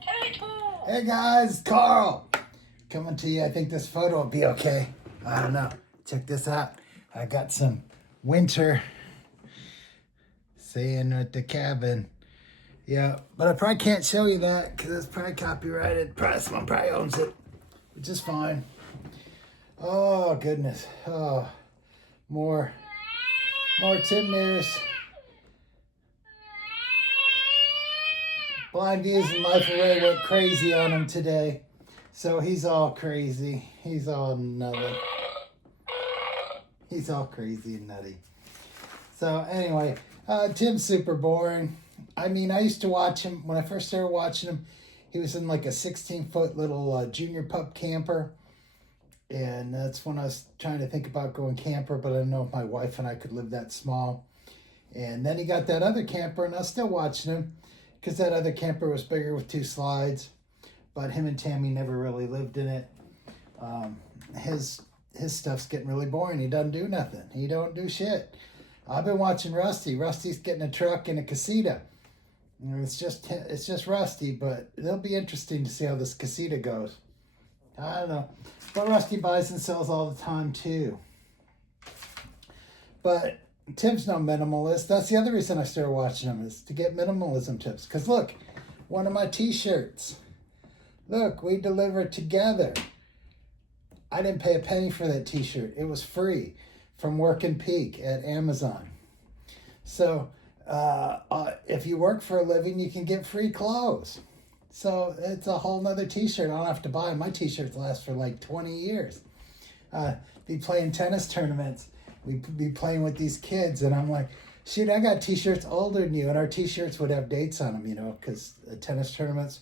Hey guys, Carl. Coming to you. I think this photo will be okay. I don't know. Check this out. I got some winter saying at the cabin. Yeah, but I probably can't show you that because it's probably copyrighted. Probably someone probably owns it, which is fine. Oh goodness. Oh, more Tim news. Blind Views and Life of Ray went crazy on him today. So he's all crazy. He's all nutty. He's all crazy and nutty. So anyway, Tim's super boring. I mean, I used to watch him. When I first started watching him, he was in like a 16-foot little junior pup camper. And that's when I was trying to think about going camper, but I didn't know if my wife and I could live that small. And then he got that other camper, and I was still watching him because that other camper was bigger with 2 slides. But him and Tammy never really lived in it. His stuff's getting really boring. He doesn't do nothing. He don't do shit. I've been watching Rusty. Rusty's getting a truck and a casita. It's just Rusty, but it'll be interesting to see how this casita goes. I don't know. But Rusty buys and sells all the time too. But Tim's no minimalist. That's the other reason I started watching him, is to get minimalism tips. Because look, one of my t-shirts. Look, we delivered together. I didn't pay a penny for that t-shirt. It was free from Work & Peak at Amazon. So if you work for a living, you can get free clothes. So it's a whole nother t-shirt I don't have to buy. My t-shirts last for like 20 years. Be playing tennis tournaments. We'd be playing with these kids, and I'm like, shoot, I got t-shirts older than you, and our t-shirts would have dates on them, you know, because tennis tournaments.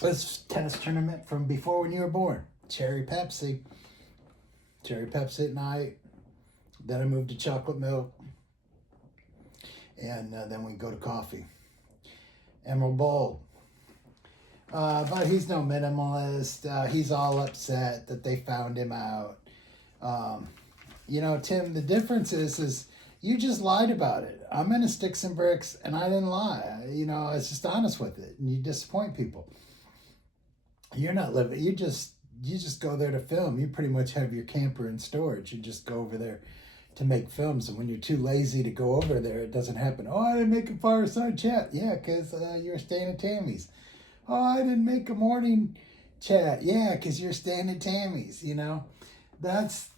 This tennis tournament from before when you were born. Cherry Pepsi at night. Then I moved to chocolate milk. And then we go to coffee. Emerald Bowl. But he's no minimalist. He's all upset that they found him out. You know, Tim, the difference is you just lied about it. I'm into Sticks and Bricks, and I didn't lie. You know, I was just honest with it. And you disappoint people. You're not living. You just go there to film. You pretty much have your camper in storage. You just go over there to make films. And when you're too lazy to go over there, it doesn't happen. Oh, I didn't make a fireside chat. Yeah, because you were staying at Tammy's. Oh, I didn't make a morning chat. Yeah, because you're staying at Tammy's. You know, that's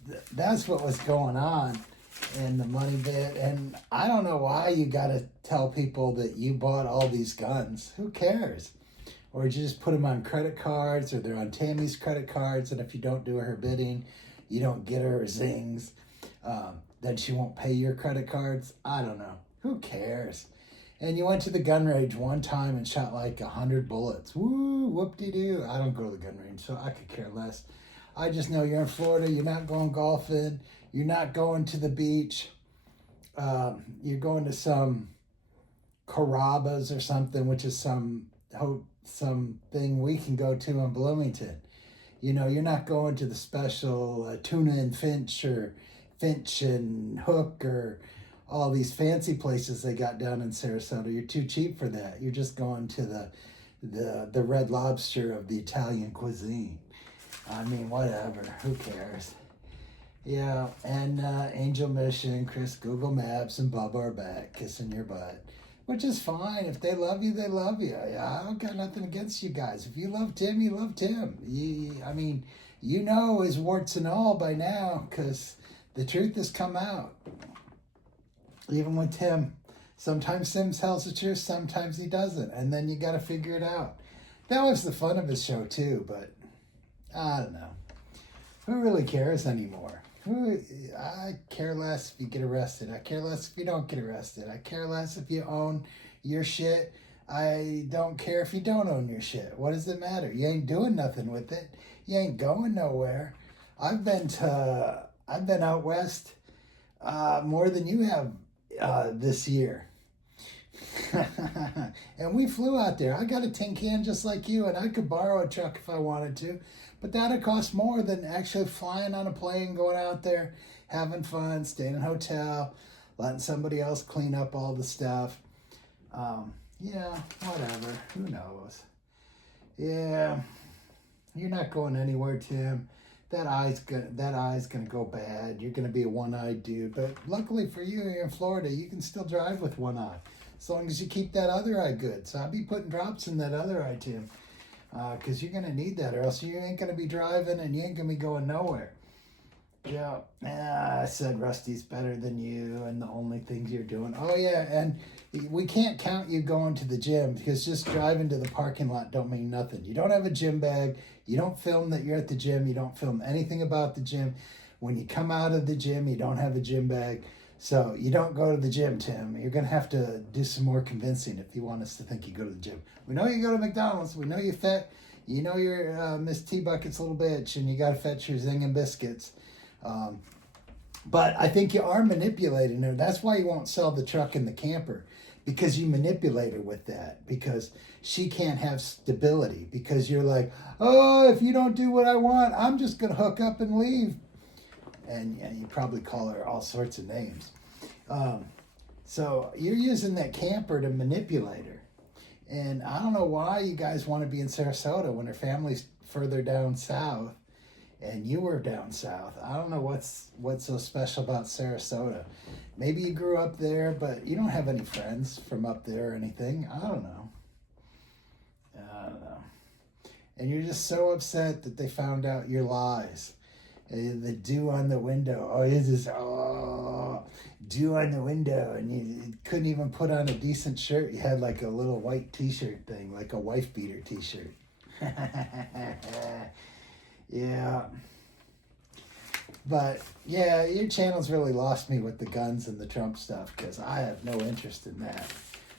what was going on in the money bit. And I don't know why you got to tell people that you bought all these guns. Who cares? Or you just put them on credit cards, or they're on Tammy's credit cards, and if you don't do her bidding, you don't get her zings. Then she won't pay your credit cards. I don't know. Who cares? And you went to the gun range one time and shot like 100 bullets. Woo, whoop-de-doo. I don't go to the gun range, so I could care less. I just know you're in Florida. You're not going golfing. You're not going to the beach. You're going to some Carrabba's or something, which is something we can go to in Bloomington. You know, you're not going to the special Tuna and Finch or Finch and Hook or all these fancy places they got down in Sarasota. You're too cheap for that. You're just going to the Red Lobster of the Italian cuisine. I mean, whatever. Who cares? Yeah, and Angel Mission, Chris, Google Maps, and Bubba are back kissing your butt. Which is fine. If they love you, they love you. I don't got nothing against you guys. If you love Tim, you love Tim. I mean, you know his warts and all by now, because the truth has come out. Even with Tim. Sometimes Tim tells the truth, sometimes he doesn't. And then you got to figure it out. That was the fun of his show too, but I don't know. Who really cares anymore? I care less if you get arrested. I care less if you don't get arrested. I care less if you own your shit. I don't care if you don't own your shit. What does it matter? You ain't doing nothing with it. You ain't going nowhere. I've been out west more than you have this year. And we flew out there. I got a tin can just like you, and I could borrow a truck if I wanted to. But that'd cost more than actually flying on a plane, going out there, having fun, staying in a hotel, letting somebody else clean up all the stuff. Yeah, whatever. Who knows? Yeah, you're not going anywhere, Tim. That eye's gonna go bad. You're gonna be a one-eyed dude. But luckily for you, you're in Florida, you can still drive with one eye, as long as you keep that other eye good. So I'll be putting drops in that other eye, Tim, because you're gonna need that, or else you ain't gonna be driving and you ain't gonna be going nowhere. Yeah, I said Rusty's better than you, and the only things you're doing. Oh yeah, and we can't count you going to the gym, because just driving to the parking lot don't mean nothing. You don't have a gym bag. You don't film that you're at the gym. You don't film anything about the gym. When you come out of the gym, you don't have a gym bag. So you don't go to the gym, Tim. You're going to have to do some more convincing if you want us to think you go to the gym. We know you go to McDonald's. We know you're fat. You know you're Miss T-Bucket's little bitch, and you got to fetch your Zing and biscuits. But I think you are manipulating her. That's why you won't sell the truck and the camper, because you manipulate her with that, because she can't have stability, because you're like, oh, if you don't do what I want, I'm just going to hook up and leave. And you probably call her all sorts of names. So you're using that camper to manipulate her. And I don't know why you guys want to be in Sarasota when her family's further down south and you were down south. I don't know what's so special about Sarasota. Maybe you grew up there, but you don't have any friends from up there or anything. I don't know. And you're just so upset that they found out your lies. The dew on the window. Oh, it's just, dew on the window. And you couldn't even put on a decent shirt. You had like a little white t-shirt thing, like a wife beater t-shirt. Yeah. But yeah, your channel's really lost me with the guns and the Trump stuff, because I have no interest in that.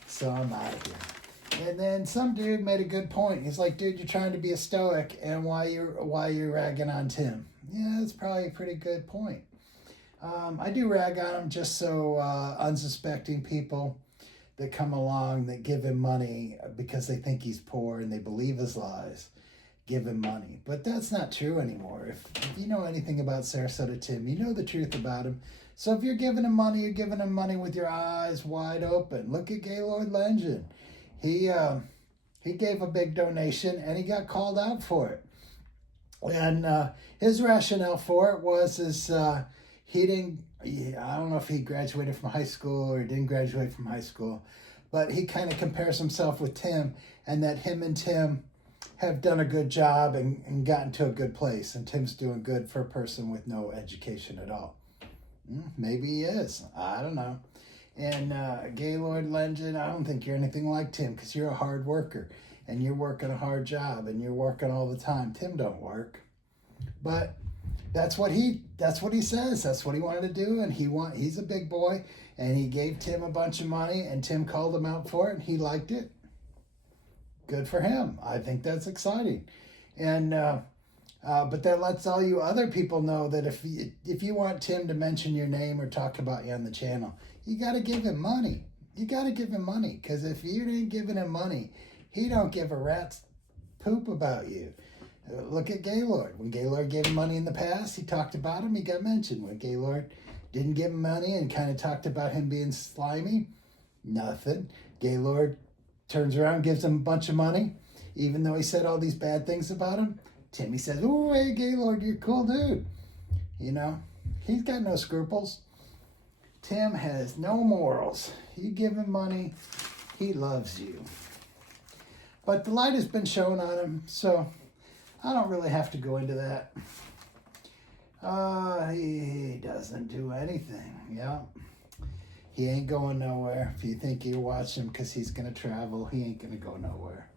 So I'm out of here. And then some dude made a good point. He's like, dude, you're trying to be a stoic, and why you're ragging on Tim? Yeah, that's probably a pretty good point. I do rag on him just so unsuspecting people that come along that give him money because they think he's poor and they believe his lies, give him money. But that's not true anymore. If you know anything about Sarasota Tim, you know the truth about him. So if you're giving him money, you're giving him money with your eyes wide open. Look at Gaylord Legend. He gave a big donation and he got called out for it. And his rationale for it was he didn't, I don't know if he graduated from high school or didn't graduate from high school, but he kind of compares himself with Tim, and that him and Tim have done a good job and gotten to a good place, and Tim's doing good for a person with no education at all. Maybe he is. I don't know. And Gaylord Legend, I don't think you're anything like Tim, because you're a hard worker and you're working a hard job and you're working all the time. Tim don't work. But that's what he says. That's what he wanted to do, and he's a big boy, and he gave Tim a bunch of money, and Tim called him out for it, and he liked it. Good for him. I think that's exciting. And but that lets all you other people know that if you want Tim to mention your name or talk about you on the channel, you got to give him money. You got to give him money, because if you ain't giving him money, he don't give a rat's poop about you. Look at Gaylord. When Gaylord gave him money in the past, he talked about him, he got mentioned. When Gaylord didn't give him money and kind of talked about him being slimy, nothing. Gaylord turns around, gives him a bunch of money, even though he said all these bad things about him. Timmy says, oh, hey, Gaylord, you're a cool dude. You know, he's got no scruples. Tim has no morals. You give him money, he loves you. But the light has been shown on him, so I don't really have to go into that. He doesn't do anything. Yeah. He ain't going nowhere. If you think you watch him because he's going to travel, he ain't going to go nowhere.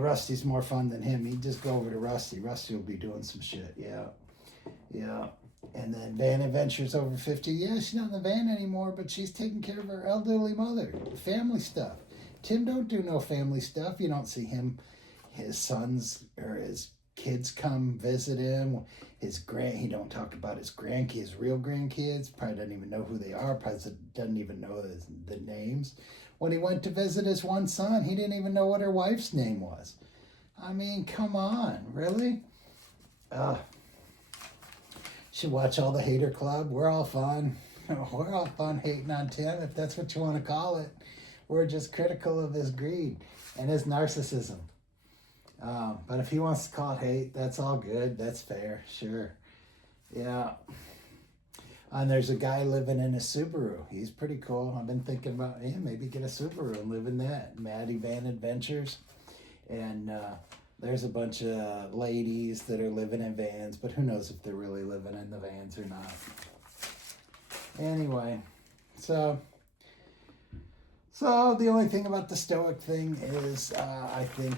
Rusty's more fun than him. He'd just go over to Rusty. Rusty will be doing some shit. Yeah. Yeah. And then Van Adventures over 50. Yeah, she's not in the van anymore, but she's taking care of her elderly mother. Family stuff. Tim don't do no family stuff. You don't see his sons or his kids come visit him. He don't talk about his grandkids, real grandkids. Probably doesn't even know who they are. Probably doesn't even know the names. When he went to visit his one son, he didn't even know what her wife's name was. I mean, come on, really? Should watch all the Hater Club. We're all fun. We're all fun hating on Tim, if that's what you want to call it. We're just critical of his greed and his narcissism. But if he wants to call it hate, that's all good. That's fair. Sure. Yeah. And there's a guy living in a Subaru. He's pretty cool. I've been thinking about, maybe get a Subaru and live in that. Maddie Van Adventures. And there's a bunch of ladies that are living in vans, but who knows if they're really living in the vans or not. Anyway, so the only thing about the Stoic thing is I think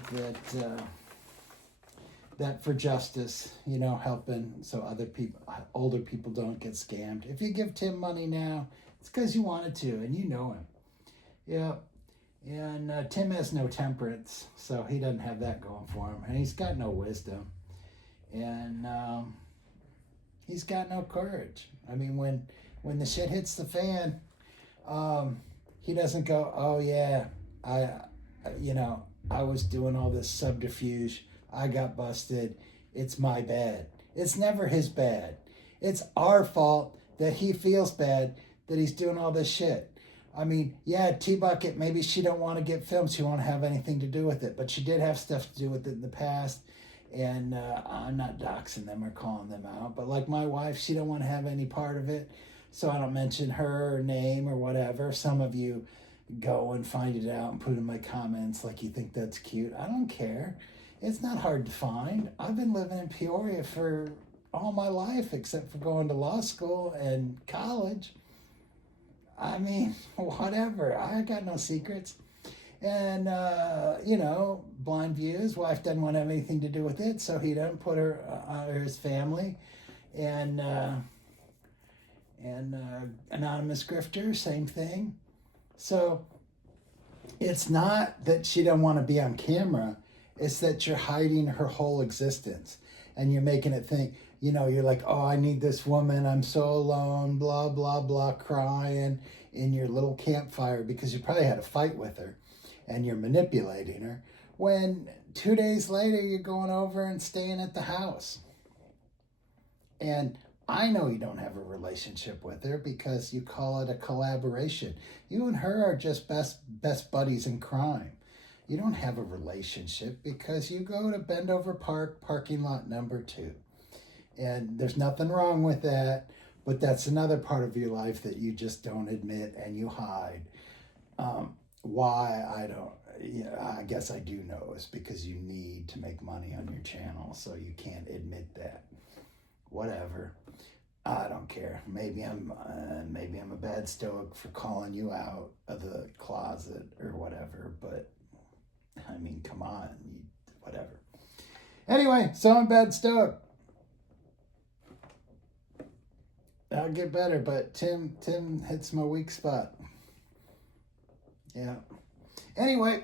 that for justice, helping so other people, older people don't get scammed. If you give Tim money now, it's because you wanted to, and you know him. Yeah. And Tim has no temperance, so he doesn't have that going for him. And he's got no wisdom. And he's got no courage. I mean, when the shit hits the fan, he doesn't go, oh yeah, I was doing all this subterfuge. I got busted. It's my bad. It's never his bad. It's our fault that he feels bad that he's doing all this shit. I mean, yeah, T-Bucket, maybe she don't want to get filmed. She won't have anything to do with it. But she did have stuff to do with it in the past. And I'm not doxing them or calling them out. But like my wife, she don't want to have any part of it. So I don't mention her name or whatever. Some of you go and find it out and put it in my comments like you think that's cute. I don't care. It's not hard to find. I've been living in Peoria for all my life except for going to law school and college. I mean, whatever. I got no secrets. And, blind view. His wife doesn't want to have anything to do with it, so he doesn't put her or his family. And anonymous grifter, same thing. So it's not that she don't want to be on camera. It's that you're hiding her whole existence. And you're making it think, you're like, oh, I need this woman. I'm so alone, blah, blah, blah, crying in your little campfire because you probably had a fight with her and you're manipulating her. When 2 days later, you're going over and staying at the house. And I know you don't have a relationship with her because you call it a collaboration. You and her are just best buddies in crime. You don't have a relationship because you go to Bendover Park, parking lot number 2. And there's nothing wrong with that, but that's another part of your life that you just don't admit and you hide. Why, I don't, I guess I do know is because you need to make money on your channel, so you can't admit that. Whatever. I don't care. Maybe I'm a bad Stoic for calling you out of the closet or whatever, but I mean, come on, whatever. Anyway, so I'm bad Stoic. I'll get better, but Tim hits my weak spot. Yeah. Anyway,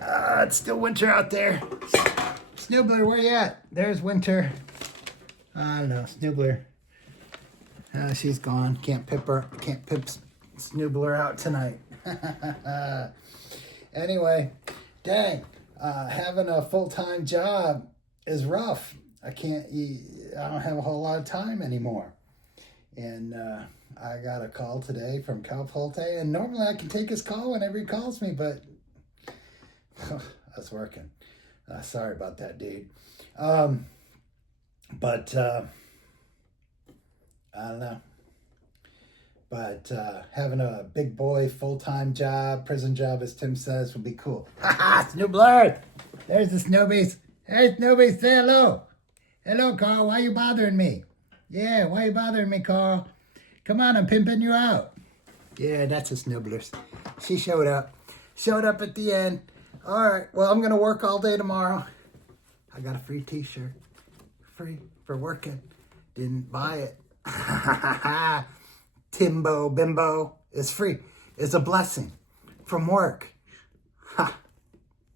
it's still winter out there. Snoobler, where you at? There's Winter. I don't know, Snoobler. She's gone. Can't pip Snoobler out tonight. Anyway, dang, having a full-time job is rough. I don't have a whole lot of time anymore. And I got a call today from Karl-Bohemian, and normally I can take his call whenever he calls me, but I was working. Sorry about that, dude. But I don't know. But having a big boy full-time job, prison job, as Tim says, would be cool. Ha ha, Snoobler! There's the Snoobies. Hey, Snoobies, say hello. Hello, Carl. Why you bothering me? Yeah, why you bothering me, Carl? Come on, I'm pimping you out. Yeah, that's the Snooblers. She showed up. Showed up at the end. All right, well, I'm going to work all day tomorrow. I got a free t-shirt. Free for working. Didn't buy it. Timbo Bimbo is free. It's a blessing from work. Ha.